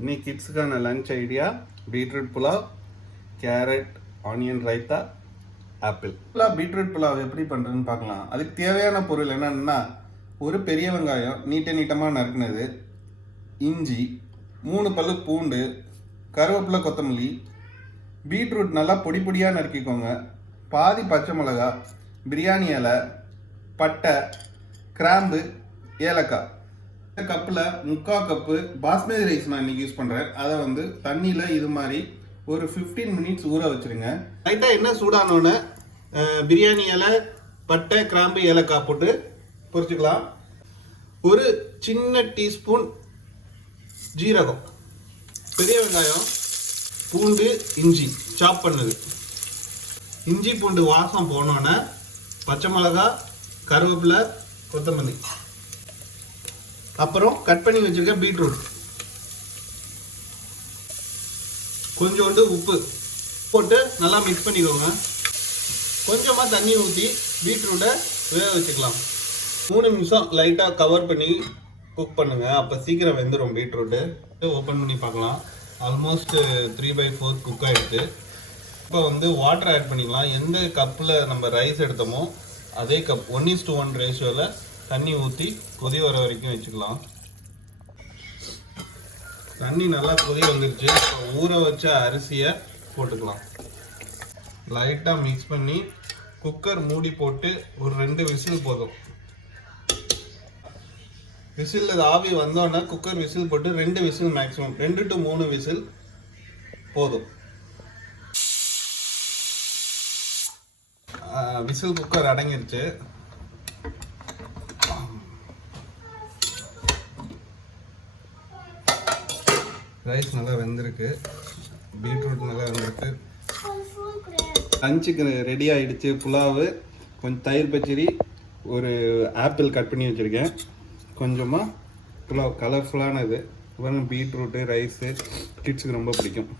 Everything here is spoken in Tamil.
இன்னைக்கு கிட்ஸுக்கான lunch idea beetroot pulao carrot onion raita apple pulao beetroot pulao எப்படி பண்ணுறதுன்னு பார்க்கலாம். அதுக்கு தேவையான பொருள் என்னென்னா ஒரு பெரிய வெங்காயம் நீட்ட நீட்டமாக நறுக்குனது இஞ்சி மூணு பல்லு பூண்டு கருவேப்பிலை கொத்தமல்லி பீட்ரூட் நல்லா பொடி பொடியாக நறுக்கிக்கோங்க. பாதி பச்சை மிளகா பிரியாணி இலை பட்டை கிராம்பு ஏலக்காய். இந்த கப்பில் முக்கால் கப்பு பாஸ்மதி ரைஸ் நான் இன்னைக்கு யூஸ் பண்ணுறேன் அதை வந்து தண்ணியில் இது மாதிரி ஒரு 15 மினிட்ஸ் ஊற வச்சிருங்க. லைட்டாக என்ன சூடானோன்னு பிரியாணி இலை பட்டை கிராம்பு ஏலக்காய் போட்டு பொறிச்சிக்கலாம் ஒரு சின்ன டீஸ்பூன் ஜீரகம் பெரிய வெங்காயம் பூண்டு இஞ்சி சாப் பண்ணது. இஞ்சி பூண்டு வாசம் போனோன்னே பச்சை மிளகா கருவேப்பிலை கொத்தமல்லி. அப்புறம் கட் பண்ணி வச்சுருக்க பீட்ரூட். கொஞ்சோண்டு உப்பு போட்டு நல்லா மிக்ஸ் பண்ணிக்கோங்க. கொஞ்சமாக தண்ணி ஊற்றி பீட்ரூட்டை வேக வச்சுக்கலாம். மூணு நிமிஷம் லைட்டாக கவர் பண்ணி குக் பண்ணுங்கள் அப்போ சீக்கிரம் வெந்துடும் பீட்ரூட்டு. ஓப்பன் பண்ணி பார்க்கலாம். Almost three by four cook ஆகிடுது இப்போ வந்து வாட்டர் ஆட் பண்ணிக்கலாம். எந்த கப்பில் நம்ம ரைஸ் எடுத்தோமோ அதே cup one is to one ரேஷியோவில் தண்ணி ஊற்றி கொதி வர வரைக்கும் வச்சுக்கலாம். தண்ணி நல்லா கொதி வந்துருச்சு. இப்போ ஊற வச்ச அரிசியை போட்டுக்கலாம். லைட்டாக மிக்ஸ் பண்ணி குக்கர் மூடி போட்டு ஒரு ரெண்டு விசில் போதும். விசில் ஆவி வந்தோன்னா குக்கர் விசில் போட்டு ரெண்டு விசில் மேக்ஸிமம் ரெண்டு டு மூணு விசில் போதும். விசில் குக்கர் அடங்கிருச்சு. ரைஸ் நல்லா வெந்திருக்கு. பீட்ரூட் நல்லா வெந்திருக்கு. லஞ்சுக்கு ரெடி ஆகிடுச்சு புலாவு கொஞ்சம் தயிர் பச்சடி ஒரு ஆப்பிள் கட் பண்ணி வச்சுருக்கேன். கொஞ்சமாக புலாவ் கலர்ஃபுல்லானது பீட்ரூட்டு ரைஸு கிட்ஸுக்கு ரொம்ப பிடிக்கும்.